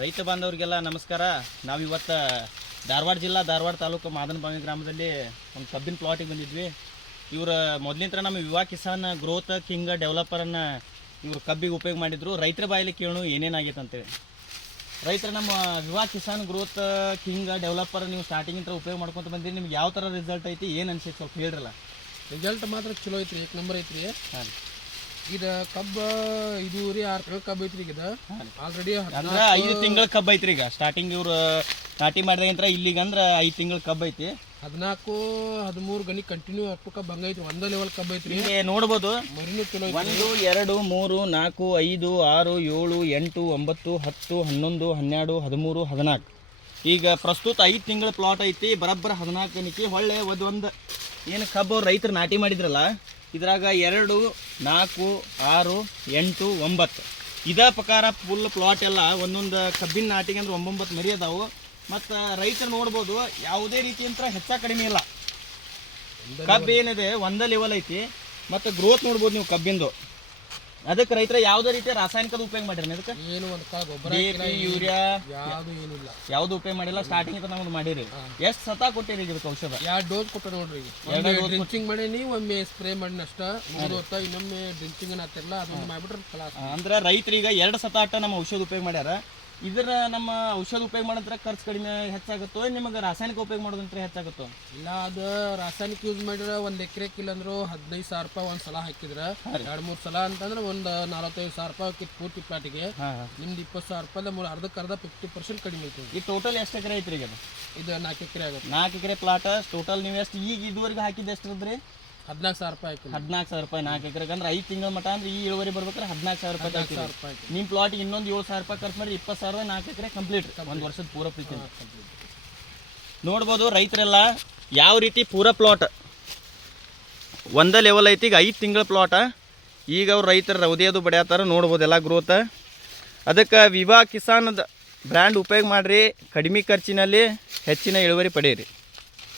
ರೈತ ಬಾಂಧವರಿಗೆಲ್ಲ ನಮಸ್ಕಾರ. ನಾವಿವತ್ತು ಧಾರವಾಡ ಜಿಲ್ಲಾ ಧಾರವಾಡ ತಾಲೂಕು ಮಾದನಬಾವಿ ಗ್ರಾಮದಲ್ಲಿ ಒಂದು ಕಬ್ಬಿನ ಪ್ಲಾಟಿಗೆ ಬಂದಿದ್ವಿ. ಇವ್ರ ಮೊದಲಿಂದ ನಮ್ಮ ವಿವಾ ಕಿಸಾನ್ ಗ್ರೋತ್ ಕಿಂಗ್ ಡೆವಲಪರನ್ನು ಇವರು ಕಬ್ಬಿಗೆ ಉಪಯೋಗ ಮಾಡಿದ್ರು. ರೈತರ ಬಾಯಲ್ಲಿ ಕೇಳೋಣ ಏನೇನಾಗೈತೆ ಅಂತೇಳಿ. ರೈತರ ನಮ್ಮ ವಿವಾ ಕಿಸಾನ್ ಗ್ರೋತ್ ಕಿಂಗ್ ಡೆವಲಪರ್ ನೀವು ಸ್ಟಾರ್ಟಿಂಗಿಂದ ಉಪಯೋಗ ಮಾಡ್ಕೊತ ಬಂದಿರಿ. ನಿಮ್ಗೆ ಯಾವ ಥರ ರಿಸಲ್ಟ್ ಐತಿ, ಏನು ಅನ್ಸೈತೆ ಸ್ವಲ್ಪ ಹೇಳ್ರಲ್ಲ. ರಿಸಲ್ಟ್ ಮಾತ್ರ ಚಲೋ ಐತ್ರಿ, 1 ನಂಬರ್ ಐತ್ರಿ. ಹಾಂ, ಇದು ಕಬ್ಬ 5-6 ತಿಂಗಳ ಕಬ್ಬ ಐತ್ರಿ. ಈಗ ಆಲ್ರೆಡಿ ಅಂದ್ರೆ 5 ತಿಂಗಳ ಕಬ್ಬು ಐತ್ರಿ. ಈಗ ಸ್ಟಾರ್ಟಿಂಗ್ ಇವ್ರು ನಾಟಿ ಮಾಡಿದಾಗಂತ್ರ ಇಲ್ಲಿಗಂದ್ರೆ 5 ತಿಂಗಳ ಕಬ್ಬು ಐತಿ. 14-13 ಗಣಿ ಕಂಟಿನ್ಯೂ ಅಷ್ಟು ಕಬ್ಬು ಹಂಗೈತಿ. ಒಂದೇ ಲೆವೆಲ್ ಕಬ್ಬು ಐತ್ರಿ. ಇಲ್ಲಿ ನೋಡ್ಬೋದು, ಮರಿನೂ ಚಲೋ ಐತಿ. 1 2 3 4 5 6 7 8 9 10 11 12 13 14. ಈಗ ಪ್ರಸ್ತುತ 5 ತಿಂಗಳ ಪ್ಲಾಟ್ ಐತಿ. ಬರಬ್ಬರ 14 ಗಣಿಕೆ. ಹೊಳ್ಳೆ ಒಂದು ಏನು ಕಬ್ಬು ರೈತರು ನಾಟಿ ಮಾಡಿದ್ರಲ್ಲ, ಇದ್ರಾಗ 2 4 6 8 9 ಇದೇ ಪ್ರಕಾರ ಫುಲ್ ಪ್ಲಾಟ್ ಎಲ್ಲ ಒಂದೊಂದು ಕಬ್ಬಿನ ನಾಟಿಗೆ ಅಂದ್ರೆ 9 ಮರಿ ಅದಾವು. ಮತ್ತು ರೈತರು ನೋಡ್ಬೋದು, ಯಾವುದೇ ರೀತಿ ಅಂತ ಹೆಚ್ಚ ಕಡಿಮೆ ಇಲ್ಲ. ಕಬ್ಬು ಏನಿದೆ ಒಂದೇ ಲೆವೆಲ್ ಐತಿ. ಮತ್ತು ಗ್ರೋತ್ ನೋಡ್ಬೋದು ನೀವು ಕಬ್ಬಿಂದು. ಅದಕ್ಕೆ ರೈತರ ಯಾವುದೇ ರೀತಿಯ ರಾಸಾಯನಿಕದ ಉಪಯೋಗ ಮಾಡಿರಿ. ಅದಕ್ಕೆ ಏನು ಒಂದು ಕಾಳು ಗೊಬ್ಬರ DAP ಯೂರಿಯಾ ಯಾವುದು ಏನಿಲ್ಲ, ಯಾವುದು ಉಪಯೋಗ ಮಾಡಿಲ್ಲ. ಸ್ಟಾರ್ಟಿಂಗ್ ನಮ್ದು ಮಾಡಿರಿ. ಎಷ್ಟು ಸತ ಕೊಟ್ಟಿರಿ ಇದಕ್ಕೆ ಔಷಧ? 2 ಡೋಸ್ ಕೊಟ್ಟ ನೋಡ್ರಿ. ಡ್ರಿಂಚಿಂಗ್ ಮಾಡೀನಿ, ಒಮ್ಮೆ ಸ್ಪ್ರೇ ಮಾಡಿನ ಅಷ್ಟ. ಮುಗಿದೋತ್ತ ಇನ್ನೊಮ್ಮೆ ಡ್ರಿಂಚಿಂಗ್ ಆಗ್ತಿರಲ್ಲ, ಅದೊಂದು ಮಾಡ್ಬಿಟ್ರೆ ಕಲಾಸ. ಅಂದ್ರೆ ರೈತರಿಗೆ 2 ಸತ ಅಟ್ಟ ನಮ್ಮ ಔಷಧ ಉಪಯೋಗ ಮಾಡ್ಯಾರ. ಇದರ ನಮ್ಮ ಔಷಧ ಉಪಯೋಗ ಮಾಡಿದ್ರೆ ಖರ್ಚು ಕಡಿಮೆ ಹೆಚ್ಚಾಗುತ್ತೋ, ನಿಮಗೆ ರಾಸಾಯನಿಕ ಉಪಯೋಗ ಮಾಡೋದಂದ್ರೆ ಹೆಚ್ಚಾಗುತ್ತೋ? ಇಲ್ಲ, ಅದು ರಾಸಾಯನಿಕ ಯೂಸ್ ಮಾಡಿದ್ರೆ 1 ಎಕರೆಗೆ ಇಲ್ಲ ಅಂದ್ರು 15,000 ರೂಪಾಯಿ ಒಂದು ಸಲ ಹಾಕಿದ್ರೆ, 2-3 ಸಲ ಅಂತಂದ್ರೆ ಒಂದು 45,000 ರೂಪಾಯಿ ಹಾಕಿತ್ತು ಪೂರ್ತಿ ಪ್ಲಾಟಿಗೆ. ನಿಮ್ದು 20,000 ರೂಪಾಯಿ ಅರ್ಧಕ್ಕೆ ಅರ್ಧ 50% ಕಡಿಮೆ ಐತಿ. ಈ ಟೋಟಲ್ ಎಷ್ಟು ಎಕರೆ ಐತ್ರಿ? ಇದು 4 ಎಕರೆ ಆಗುತ್ತೆ. 4 ಎಕರೆ ಪ್ಲಾಟ್ ಟೋಟಲ್. ನೀವು ಎಷ್ಟು ಈಗ ಇದುವರೆಗೆ ಹಾಕಿದ್ದು ಎಷ್ಟು ಇದ್ರಿ? 14,000 ರೂಪಾಯಿ ಹಾಕಿ. 14,000 ರೂಪಾಯಿ 4 ಎಕರೆಗೆ. ಅಂದ್ರೆ 5 ತಿಂಗಳ ಮಟ್ಟ ಅಂದ್ರೆ ಈ ಇಳುವರಿ ಬರ್ಬೇಕಾದ್ರೆ 14,000 ರೂಪಾಯಿ. ನಿಮ್ಮ ಪ್ಲಾಟಿಗೆ ಇನ್ನೊಂದು 7,000 ರೂಪಾಯಿ ಖರ್ಚು ಮಾಡಿ 20,000 4 ಎಕರೆ ಕಂಪ್ಲೀಟ್. ಒಂದು ವರ್ಷದ ಪೂರ ಪ್ರೀತಿ ನೋಡ್ಬೋದು ರೈತರೆಲ್ಲ ಯಾವ ರೀತಿ ಪೂರ ಪ್ಲಾಟ್ ಒಂದೇ ಲೆವೆಲ್ ಐತಿ. ಈಗ 5 ತಿಂಗಳ ಪ್ಲಾಟ. ಈಗ ಅವ್ರು ರೈತರು ರೌದಿಯದು ಬಡಿಯತ್ತಾರ ನೋಡ್ಬೋದು ಎಲ್ಲ ಗ್ರೋತ್. ಅದಕ್ಕೆ ವಿವಾ ಕಿಸಾನ್ ಬ್ರ್ಯಾಂಡ್ ಉಪಯೋಗ ಮಾಡಿರಿ. ಕಡಿಮೆ ಖರ್ಚಿನಲ್ಲಿ ಹೆಚ್ಚಿನ ಇಳುವರಿ ಪಡೆಯಿರಿ.